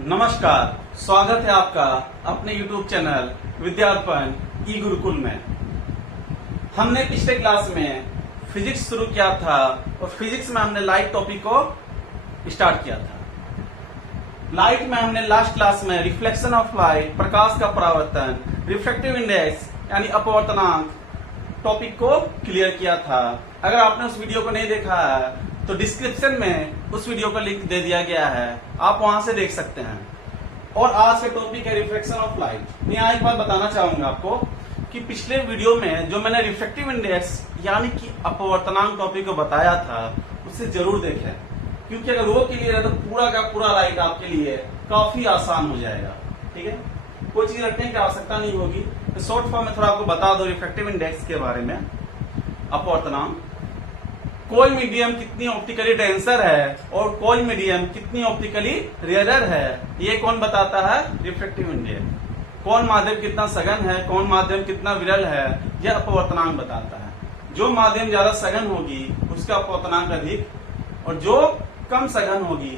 नमस्कार, स्वागत है आपका अपने YouTube चैनल विद्यार्पण ई गुरुकुल में। हमने पिछले क्लास में फिजिक्स शुरू किया था और फिजिक्स में हमने लाइट टॉपिक को स्टार्ट किया था। लाइट में हमने लास्ट क्लास में रिफ्लेक्शन ऑफ लाइट, प्रकाश का परावर्तन, रिफ्रैक्टिव इंडेक्स यानी अपवर्तनांक टॉपिक को क्लियर किया था। अगर आपने उस वीडियो को नहीं देखा है तो डिस्क्रिप्शन में उस वीडियो का लिंक दे दिया गया है, आप वहां से देख सकते हैं। और आज का टॉपिक है रिफ्लेक्शन ऑफ लाइट। मैं यहाँ एक बात बताना चाहूंगा आपको कि पिछले वीडियो में जो मैंने रिफ्रैक्टिव इंडेक्स यानी कि अपवर्तनांक टॉपिक को बताया था उसे जरूर देखें, क्योंकि अगर वो क्लियर है तो पूरा का पूरा लाइट आपके लिए काफी आसान हो जाएगा। ठीक है, कोई चीज रखने की आवश्यकता नहीं होगी। तो शॉर्ट फॉर्म में थोड़ा आपको बता दो रिफ्रैक्टिव इंडेक्स के बारे में। अपवर्तनांक, कोई मीडियम कितनी ऑप्टिकली डेंसर है और कोई मीडियम कितनी ऑप्टिकली रेयरर है, ये कौन बताता है? Refractive index. कौन माध्यम कितना सघन है, कौन माध्यम कितना विरल है, यह अपवर्तनांक बताता है। जो माध्यम ज्यादा सघन होगी उसका अपवर्तनांक अधिक, और जो कम सघन होगी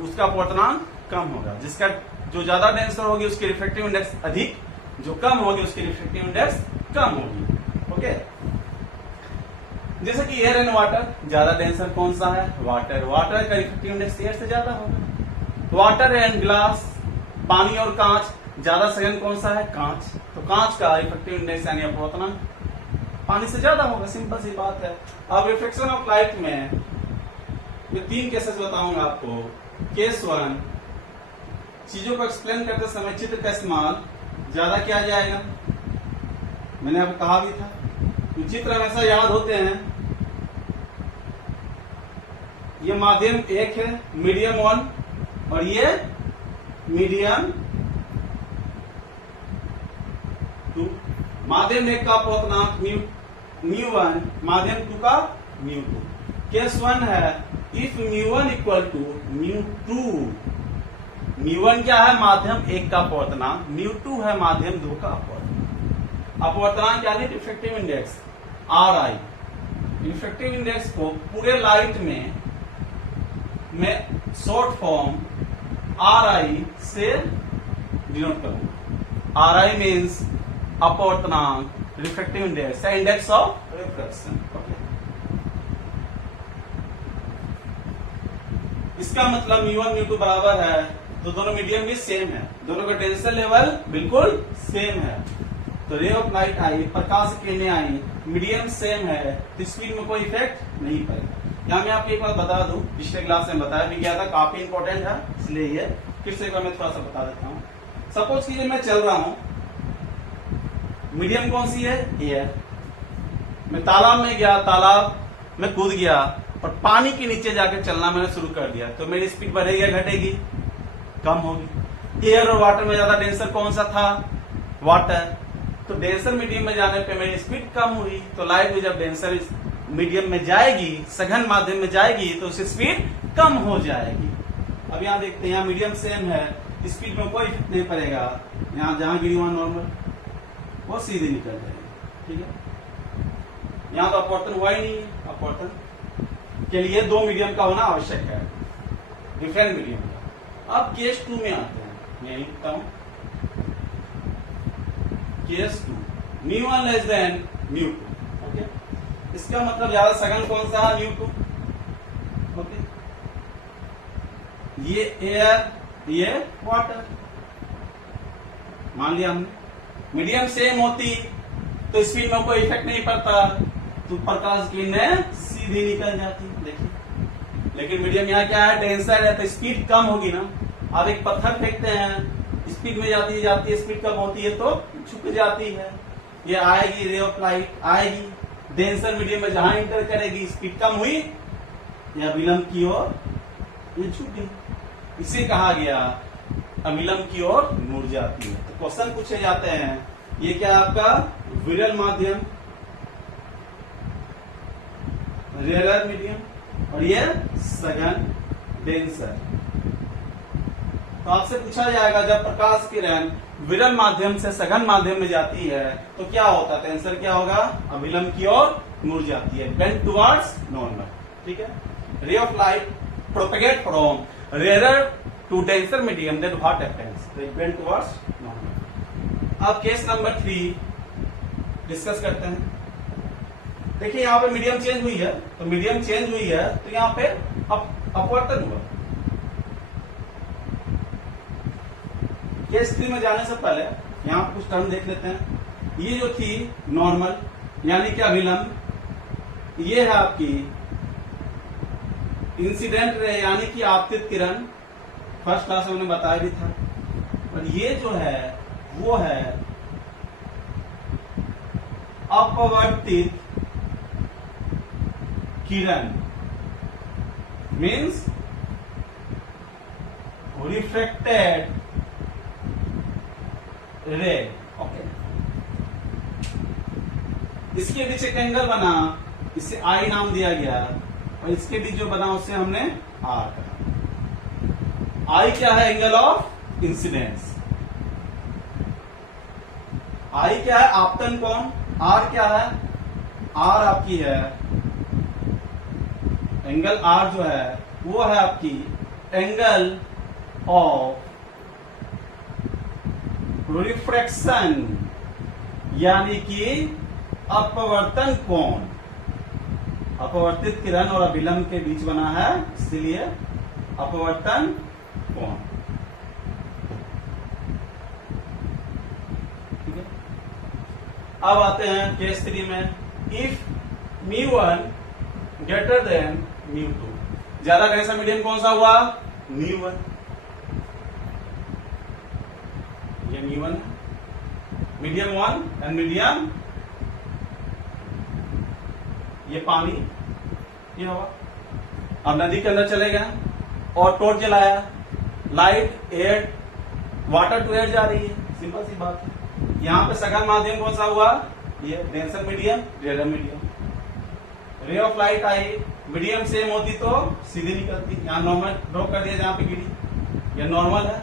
उसका अपवर्तनांक कम होगा। जिसका जो ज्यादा डेंसर होगी उसकी रिफ्रैक्टिव इंडेक्स अधिक, जो कम होगी उसकी रिफ्रैक्टिव इंडेक्स कम होगी। ओके, जैसे कि एयर एंड वाटर, ज्यादा डेंसर कौन सा है? वाटर। वाटर का रिफ्रैक्टिव इंडेक्स एयर से ज्यादा होगा। वाटर एंड ग्लास, पानी और कांच, ज्यादा सघन कौन सा है? कांच। तो कांच का रिफ्रैक्टिव इंडेक्स यानी अपवर्तनांक पानी से ज्यादा होगा। सिंपल सी बात है। अब रिफ्लेक्शन ऑफ लाइट में मैं 3 केसेस बताऊंगा आपको। केस 1, चीजों को एक्सप्लेन करते समय चित्र का इस्तेमाल ज्यादा किया जाएगा। मैंने आपको कहा भी था चित्र हमेशा याद होते हैं। ये माध्यम 1 है, मीडियम 1, और ये मीडियम 2। माध्यम 1 का अपवर्तनांक μ1, माध्यम 2 का μ2। केस 1 है इफ μ1 इक्वल टू μ2। μ1 क्या है? माध्यम 1 का अपवर्तनांक। μ2 है माध्यम 2 का अपवर्तनांक। अपवर्तनांक यानी refractive index Ri। Refractive index को पूरे लाइट में मैं शॉर्ट फॉर्म Ri से डिनोट करूंगा। Ri मीन्स अपवर्तनांक, रिफ्रैक्टिव इंडेक्स या इंडेक्स ऑफ रिफ्रैक्शन। इसका मतलब μ1 μ2 बराबर है, तो दोनों मीडियम भी सेम है, दोनों का डेंसर लेवल बिल्कुल सेम है। तो रे ऑफ लाइट आई, प्रकाश किरणें आई, मीडियम सेम है, तो स्पीड में कोई इफेक्ट नहीं पड़ेगा। यहाँ मैं आपको एक बात बता दूं, पिछले क्लास में बताया भी गया था, काफी इंपॉर्टेंट है, इसलिए ये फिर से एक बार मैं थोड़ा सा बता देता हूँ। सपोज कीजिए मैं चल रहा हूँ, मीडियम कौन सी है? एयर। मैं तालाब में गया, तालाब में कूद गया और पानी के नीचे जाके चलना मैंने शुरू कर दिया, तो मेरी स्पीड बढ़ेगी या घटेगी? कम होगी। एयर और वाटर में ज्यादा डेंसर कौन सा था? वाटर। तो डेंसर मीडियम में जाने पे मेरी स्पीड कम हुई। तो लाइट में जब डेंसर मीडियम में जाएगी, सघन माध्यम में जाएगी, तो उसकी स्पीड कम हो जाएगी। अब यहाँ देखते हैं, यहाँ मीडियम सेम है, स्पीड में कोई इफेक्ट नहीं पड़ेगा। यहाँ जहां गिरी वहां नॉर्मल, वो सीधे निकल जाएगी। ठीक है, यहाँ तो अपवर्तन हुआ ही नहीं है। अपवर्तन के लिए 2 मीडियम का होना आवश्यक है, डिफरेंट मीडियम का। अब केस 2 में आते हैं, मैं यही लिखता हूं केस 2, μ1 लेस देन μ2। ओके, इसका मतलब ज्यादा सघन कौन सा है? μ2। ओके, ये एयर, ये वाटर। मान लिया हमने। मीडियम सेम होती तो स्पीड में कोई इफेक्ट नहीं पड़ता, तो प्रकाश किरणें सीधी निकल जाती। देखिए, लेकिन मीडियम यहाँ क्या है? डेंसर है, तो स्पीड कम होगी ना। अब एक पत्थर फेंकते हैं, स्पीड में जाती है, स्पीड कम होती है तो झुक जाती है। ये आएगी, रे ऑफ लाइट आएगी, डेंसर मीडियम में जहां इंटर करेगी, स्पीड कम हुई या विलंब की ओर ये झुक गई। इसे कहा गया अविलंब की ओर मुड़ जाती है। तो क्वेश्चन पूछे जाते हैं, ये क्या आपका विरल माध्यम, रेयरर मीडियम, और ये सघन डेंसर। तो आपसे पूछा जाएगा जब प्रकाश किरण विरल माध्यम से सघन माध्यम में जाती है तो क्या होता है? आंसर क्या होगा? अविलंब की ओर मुड़ जाती है, बेंड टुवर्ड्स नॉर्मल। ठीक है, ray of light propagate from rare to denser medium, then what happens? They bend towards normal. अब केस नंबर 3 डिस्कस करते हैं। देखिए यहाँ पे मीडियम चेंज हुई है, तो मीडियम चेंज हुई है तो यहाँ पे अपवर्तन हुआ। केस 3 में जाने से पहले यहाँ पे कुछ टर्म देख लेते हैं। ये जो थी नॉर्मल यानी कि अभिलंब, ये है आपकी इंसिडेंट रे यानी कि आपतित किरण, फर्स्ट क्लास में मैंने बताया भी था। और ये जो है वो है अपवर्तित किरण, मीन्स रिफ्लेक्टेड रे। ओके, इसके बीच एक एंगल बना, इसे आई नाम दिया गया, और इसके बीच जो बना उसे हमने आर कहा। आई क्या है? Angle of incidence. आई क्या है? आपतन कोण। आर क्या है? आर आपकी है, एंगल आर जो है वो है आपकी एंगल ऑफ रिफ्रैक्शन यानी कि अपवर्तन कोण। अपवर्तित किरण और अभिलंब के बीच बना है, इसलिए अपवर्तन कोण। ठीक है, अब आते हैं केस 3 में। इफ μ1 ग्रेटर देन μ2, ज्यादा डेंसर मीडियम कौन सा हुआ? μ1। ये μ1 है, मीडियम 1 एंड मीडियम, ये पानी, ये हवा। अब नदी के अंदर चले गए और टॉर्च जलाया, light air water to air जा रही है, सिंपल सी बात है। यहाँ पे सघन माध्यम कौन सा हुआ? ये डेंसर मीडियम, रेडर मीडियम। रे of light I, medium same होती तो सीधी निकलती, यहाँ नॉर्मल ड्रॉ कर दिया जहां पे गिरी, ये नॉर्मल है।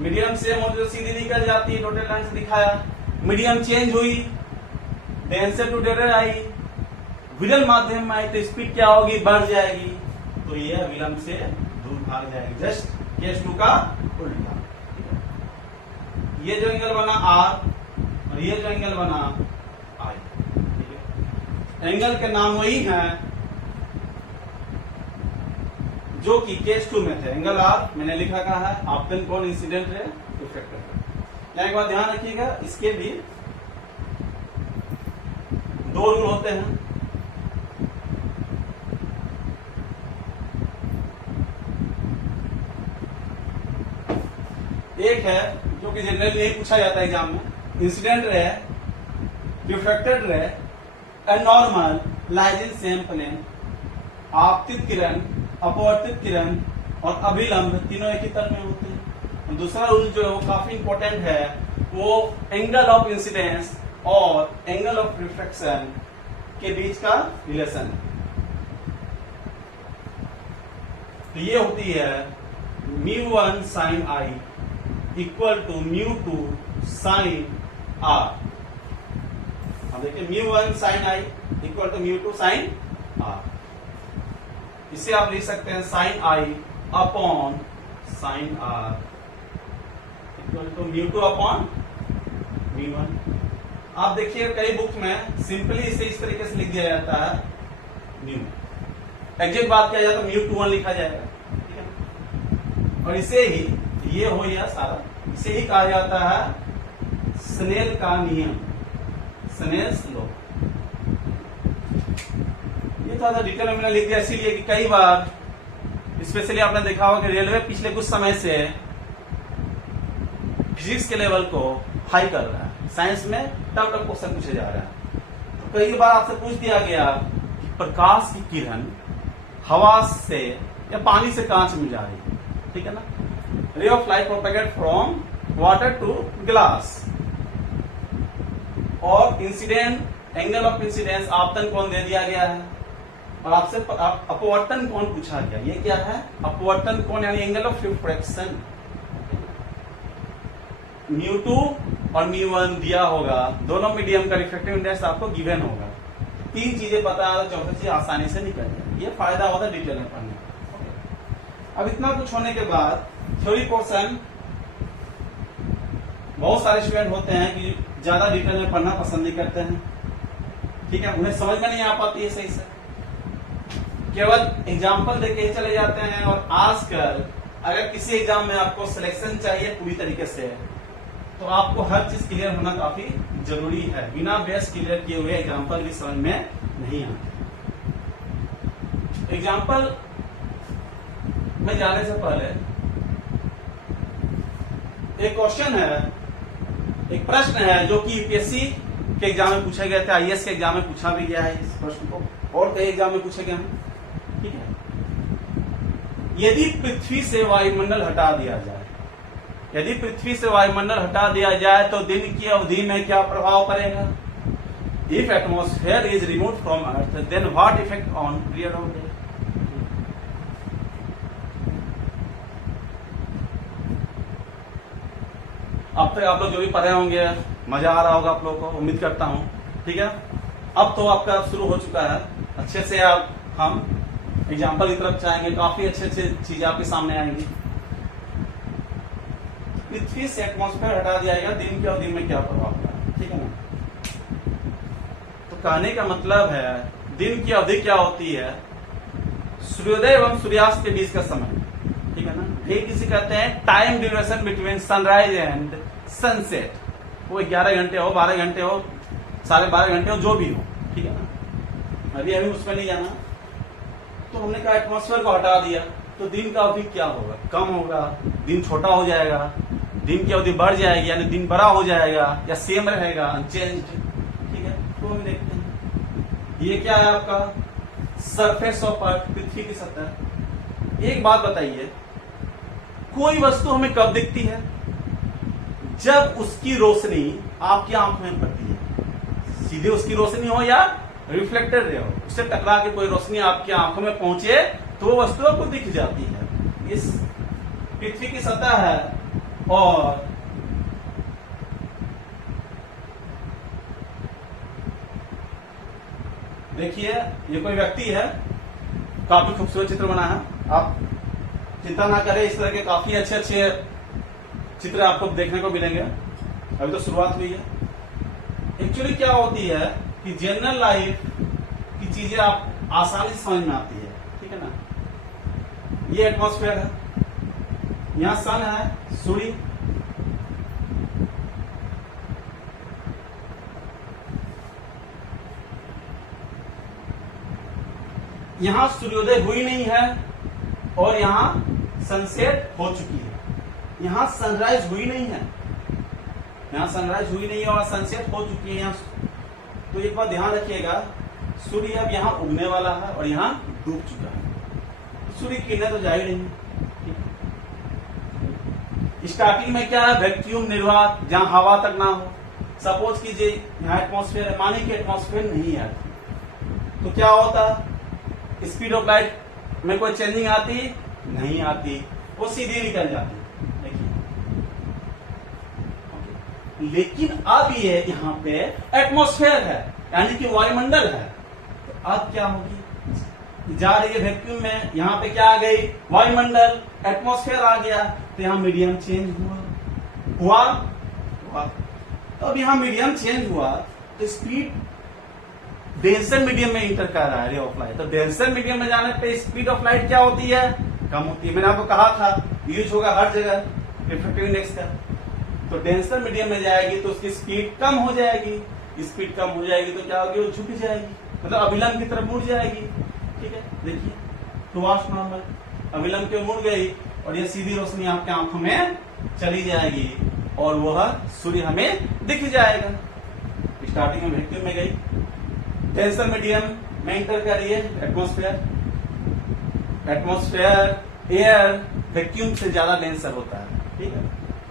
मीडियम सेम होती तो सीधी निकल जाती, टोटल लाइन से दिखाया। मीडियम चेंज हुई, डेंसर टू रेडर आई, विरल माध्यम में आई तो स्पीड क्या होगी? बढ़ जाएगी, तो ये विलंब से दूर भाग जाएगी। जस्ट केस 2 का उल्टा। ये जो एंगल बना आर और ये जो एंगल बना आई, ठीक है। एंगल के नाम वही हैं जो कि केस 2 में थे। एंगल आर मैंने लिखा कहा है, आपतन कोण, इंसिडेंट रे, रिफ्लेक्टेड रे। यहाँ एक बात ध्यान रखिएगा, इसके भी 2 रूल होते हैं। एक है जो कि जनरली नहीं पूछा जाता है एग्जाम में, incident ray, reflected ray and normal lies in same plane. आपतित किरण, अपवर्तित किरण और अभिलंब तीनों एक ही तल में होते हैं। और दूसरा रूल जो है वो काफी इंपॉर्टेंट है, वो एंगल ऑफ इंसिडेंस और एंगल ऑफ रिफ्लेक्शन के बीच का रिलेशन है। तो ये होती है μ1 sin I equal to μ2 sin R। अब देखिए μ1 sin I equal to μ2 sin R। इसे आप लिख सकते हैं sin I upon sin R equal to μ2 upon μ1। आप देखिए कई बुक में सिंपली इसे इस तरीके से लिख दिया जाता है, न्यू एग्जैक्ट बात किया जाए तो μ21 लिखा जाएगा, ठीक है। और इसे ही ये हो गया सारा, इसे ही कहा जाता है स्नेल का नियम, स्नेल्स लॉ। ये थोड़ा सा डिटेल में मैंने लिख दिया इसीलिए कि कई बार स्पेशली आपने देखा होगा कि रेलवे पिछले कुछ समय से फिजिक्स के लेवल को हाई कर रहा है, साइंस में टफ टफ क्वेश्चन पूछे जा रहा है। तो कई बार आपसे पूछ दिया गया कि प्रकाश की किरण हवा से या पानी से कांच में जा रही है, ठीक है ना। Ray of light propagate from water to glass, और इंसिडेंट एंगल ऑफ इंसिडेंस आपतन कोण दे दिया गया है, और आपसे अपवर्तन कोण पूछा गया। ये क्या है? अपवर्तन कोण यानी एंगल ऑफ रिफ्रैक्शन। μ2 और μ1 दिया होगा, दोनों मीडियम का रिफ्रैक्टिव इंडेक्स आपको गिवन होगा। 3 चीजें पता है तो चौथी चीज आसानी से निकल जाए। ये फायदा होता है डिटेल में पढ़ने। अब इतना कुछ होने के बाद थ्योरी पोर्शन, बहुत सारे स्टूडेंट होते हैं कि ज्यादा डिटेल में पढ़ना पसंद नहीं करते हैं, ठीक है, उन्हें समझ में नहीं आ पाती है सही से, केवल एग्जाम्पल देके ही चले जाते हैं। और आजकल अगर किसी एग्जाम में आपको सिलेक्शन चाहिए पूरी तरीके से, तो आपको हर चीज क्लियर होना काफी जरूरी है। बिना बेस क्लियर किए हुए एग्जाम्पल भी समझ में नहीं आते। एग्जाम्पल में जाने से पहले एक क्वेश्चन है, एक प्रश्न है जो कि यूपीएससी के एग्जाम में पूछे गए थे, आईएएस के एग्जाम में पूछा भी गया है इस प्रश्न को, और कई एग्जाम में पूछे गए हैं, ठीक है। यदि पृथ्वी से वायुमंडल हटा दिया जाए, यदि पृथ्वी से वायुमंडल हटा दिया जाए तो दिन की अवधि में क्या प्रभाव पड़ेगा? If atmosphere is remove from earth then what effect on period of day? अब तक आप लोग जो भी पढ़े होंगे मजा आ रहा होगा आप लोगों को, उम्मीद करता हूं, ठीक है। अब तो आपका शुरू हो चुका है, अच्छे से आप हम एग्जाम्पल की तरफ जाएंगे, काफी अच्छे अच्छे चीजें आपके सामने आएंगी। पृथ्वी से एटमॉस्फेयर हटा दिया गया, दिन की अवधि में क्या प्रभाव पड़ा, ठीक है ना। तो कहने का मतलब है दिन की अवधि क्या होती है? सूर्योदय एवं सूर्यास्त के बीच का समय, ठीक है ना। ये किसी कहते हैं time duration between sunrise and sunset. वो 11 घंटे हो, 12 घंटे हो, 12.5 घंटे हो, जो भी हो, ठीक है ना। अभी उसमें नहीं जाना। तो हमने कहा एटमॉस्फेयर को हटा दिया तो दिन का अवधि क्या होगा? कम होगा, दिन छोटा हो जाएगा, दिन की अवधि बढ़ जाएगी, यानी दिन बड़ा हो जाएगा, या सेम रहेगा अनचेंज्ड, ठीक है। तो हम देखते हैं ये क्या है आपका सरफेस ऑफ अर्थ, पृथ्वी की सतह। एक बात बताइए, कोई वस्तु हमें कब दिखती है? जब उसकी रोशनी आपकी आंख में पड़ती है, सीधे उसकी रोशनी हो या रिफ्लेक्टेड रे हो, उससे टकरा के कोई रोशनी आपकी आंखों में पहुंचे तो वो वस्तु आपको दिख जाती है। इस पृथ्वी की सतह है और देखिए ये कोई व्यक्ति है, काफी खूबसूरत चित्र बना है। आप चिंता ना करें, इस तरह के काफी अच्छे अच्छे चित्र आपको देखने को मिलेंगे। अभी तो शुरुआत हुई है। एक्चुअली क्या होती है कि जनरल लाइफ की चीजें आप आसानी से समझ में आती है, ठीक है ना। ये एटमॉस्फेयर है, यहां सन है, सूर्य, यहां सूर्योदय हुई नहीं है और यहां सनसेट हो चुकी है। यहां सनराइज हुई नहीं है, यहां सनराइज हुई नहीं है और सनसेट हो चुकी है यहां। तो एक बात ध्यान रखिएगा, सूर्य अब यहां उगने वाला है और यहां डूब चुका है। सूर्य की किरणें तो जा ही नहीं। स्टार्टिंग में क्या है? वैक्यूम निर्वात, जहां हवा तक ना हो। सपोज कीजिए यहां एटमॉस्फेयर है, मानिए कि एटमॉस्फेयर नहीं है, तो क्या होता? स्पीड ऑफ लाइट में कोई चेंजिंग आती? नहीं आती, वो सीधी निकल जाती। लेकिन अब ये यहाँ पे एटमॉस्फेयर है, यानी कि वायुमंडल है। तो अब क्या होगी? जा रही है वैक्यूम में, यहाँ पे क्या आ गई? वायुमंडल, एटमॉस्फेयर आ गया, तो यहाँ मीडियम चेंज हुआ। तो अब यहाँ मीडियम चेंज हुआ तो स्पीड डेंसर मीडियम में इंटर कर रहा है रे ऑफ लाइट। तो डेंसर मीडियम में जाने पे स्पीड ऑफ लाइट क्या होती है? कम होती है। मैंने आपको कहा था यूज होगा हर जगह रिफ्रैक्टिव इंडेक्स का। तो डेंसर मीडियम में जाएगी तो उसकी स्पीड कम हो जाएगी। स्पीड कम हो जाएगी तो क्या होगी? वो झुक जाएगी, मतलब अभिलंब की तरफ मुड़ जाएगी, ठीक है। देखिए टुवार्ड्स नॉर्मल, अभिलंब की मुड़ गई और ये सीधी रोशनी आपके आंखों में चली जाएगी और वह सूर्य हमें दिख जाएगा। स्टार्टिंग में वैक्यूम में गई, डेंसर मीडियम में इंटर कर रही है एटमॉस्फेयर। एटमॉस्फेयर एयर वैक्यूम से ज्यादा डेंसर होता है, ठीक है।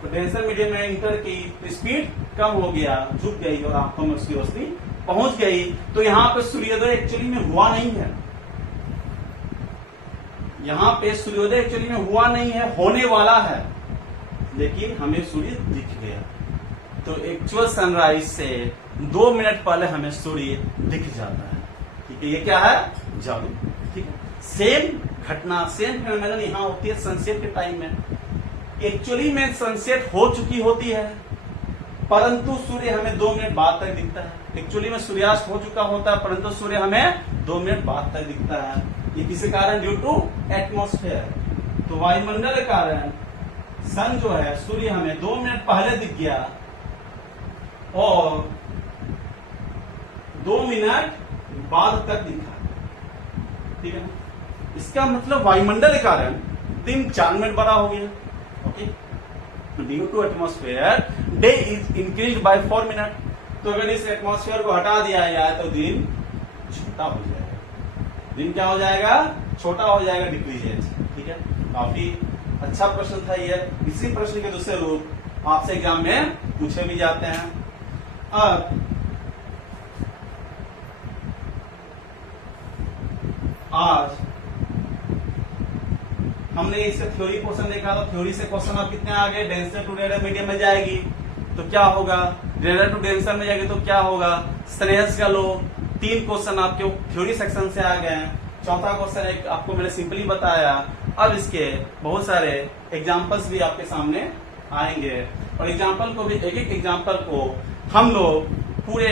तो डेंसर मीडियम में इंटर की तो स्पीड कम हो गया, झुक गई और आंखों में उसकी रोशनी पहुंच गई। तो यहाँ पे सूर्योदय एक्चुअली में हुआ नहीं है, यहाँ पे सूर्योदय एक्चुअली में हुआ नहीं है, होने वाला है, लेकिन हमें सूर्य दिख गया। तो एक्चुअल सनराइज से 2 मिनट पहले हमें सूर्य दिख जाता है, ठीक है। ये क्या है? जादू, ठीक है। सेम घटना सेम फेनोमेनन यहाँ होती है सनसेट के टाइम में। एक्चुअली में सनसेट हो चुकी होती है, परंतु सूर्य हमें 2 मिनट बाद तक दिखता है। एक्चुअली में सूर्यास्त हो चुका होता है, परंतु सूर्य हमें 2 मिनट बाद तक दिखता है। ये किसी कारण ड्यू टू एटमॉस्फेयर। तो वायुमंडल के कारण सन जो है, सूर्य हमें 2 मिनट पहले दिख गया और 2 मिनट बाद तक दिखा। ठीक है, इसका मतलब वायुमंडल के कारण दिन 4 मिनट बड़ा हो गया। Okay, due to atmosphere day is increase by 4 minute. तो अगर इस एटमॉस्फेयर को हटा दिया जाए तो दिन छोटा हो जाएगा। दिन क्या हो जाएगा? छोटा हो जाएगा, डिक्रीजेज। ठीक है, काफी अच्छा प्रश्न था ये। इसी प्रश्न के दूसरे रूप आपसे एग्जाम में पूछे भी जाते हैं। अब आज हमने इसका थ्योरी पोर्शन देखा, तो थ्योरी से क्वेश्चन अब कितने आ गए? डेंसर टू रेडियर मीडियम में जाएगी तो क्या होगा, रेडियर टू डेंसर में जाएगी तो क्या होगा, स्नेल्स का लॉ। 3 क्वेश्चन आपके थ्योरी सेक्शन से आ गए हैं। चौथा क्वेश्चन एक आपको मैंने सिंपली बताया। अब इसके बहुत सारे एग्जांपल्स भी आपके सामने आएंगे और एग्जांपल को भी, एक एक एग्जांपल को हम लोग पूरे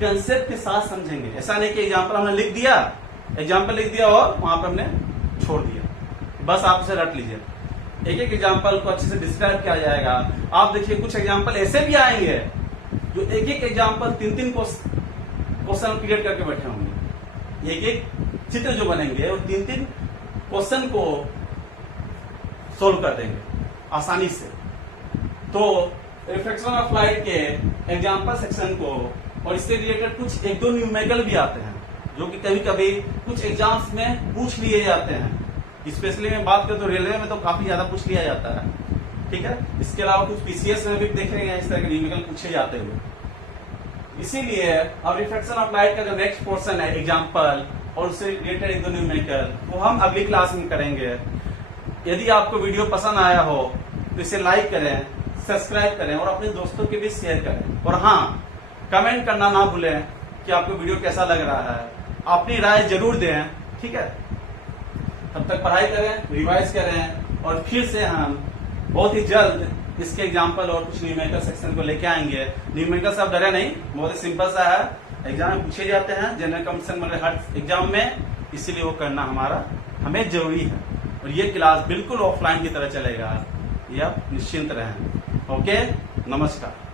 कंसेप्ट के साथ समझेंगे। ऐसा नहीं कि एग्जांपल हमने लिख दिया, एग्जांपल लिख दिया और वहां पर हमने छोड़ दिया, बस आप उसे रट लीजिए। एक एक एग्जांपल को अच्छे से डिस्क्राइब किया जाएगा। आप देखिए कुछ एग्जांपल ऐसे भी आएंगे जो एक एक एग्जांपल 3-3 क्वेश्चन क्रिएट करके बैठे होंगे। एक एक चित्र जो बनेंगे वो 3-3 क्वेश्चन को सोल्व कर देंगे आसानी से। तो रिफ्लेक्शन ऑफ लाइट के एग्जांपल सेक्शन को और इससे रिलेटेड कुछ 1-2 न्यूमेरिकल भी आते हैं जो कि कभी कभी कुछ एग्जाम्स में पूछ लिए जाते हैं। स्पेशली मैं बात करूं तो रेलवे में तो काफी ज्यादा पूछ लिया जाता है। ठीक है, इसके अलावा कुछ पीसीएस में भी देखेंगे इस तरह के न्यूमेरिकल पूछे जाते हुए। इसीलिए अब रिफ्लेक्शन ऑफ लाइट का जो नेक्स्ट पोर्शन है एग्जाम्पल और उससे रिलेटेड 1-2 न्यूमेरिकल, वो हम अगली क्लास में करेंगे। यदि आपको वीडियो पसंद आया हो तो इसे लाइक करें, सब्सक्राइब करें और अपने दोस्तों के भी शेयर करें। और हाँ, कमेंट करना ना भूलें कि आपको वीडियो कैसा लग रहा है, अपनी राय जरूर दें। ठीक है, तब तक पढ़ाई करें, रिवाइज करें और फिर से हम बहुत ही जल्द इसके एग्जाम्पल और कुछ न्यूमेरिकल सेक्शन को लेके आएंगे। न्यूमेरिकल से आप डरे नहीं, बहुत ही सिंपल सा है, एग्जाम में पूछे जाते हैं जनरल कंपटीशन मतलब हर एग्जाम में, इसीलिए वो करना हमें जरूरी है। और ये क्लास बिल्कुल ऑफलाइन की तरह चलेगा, ये आप निश्चिंत रहें। ओके, नमस्कार।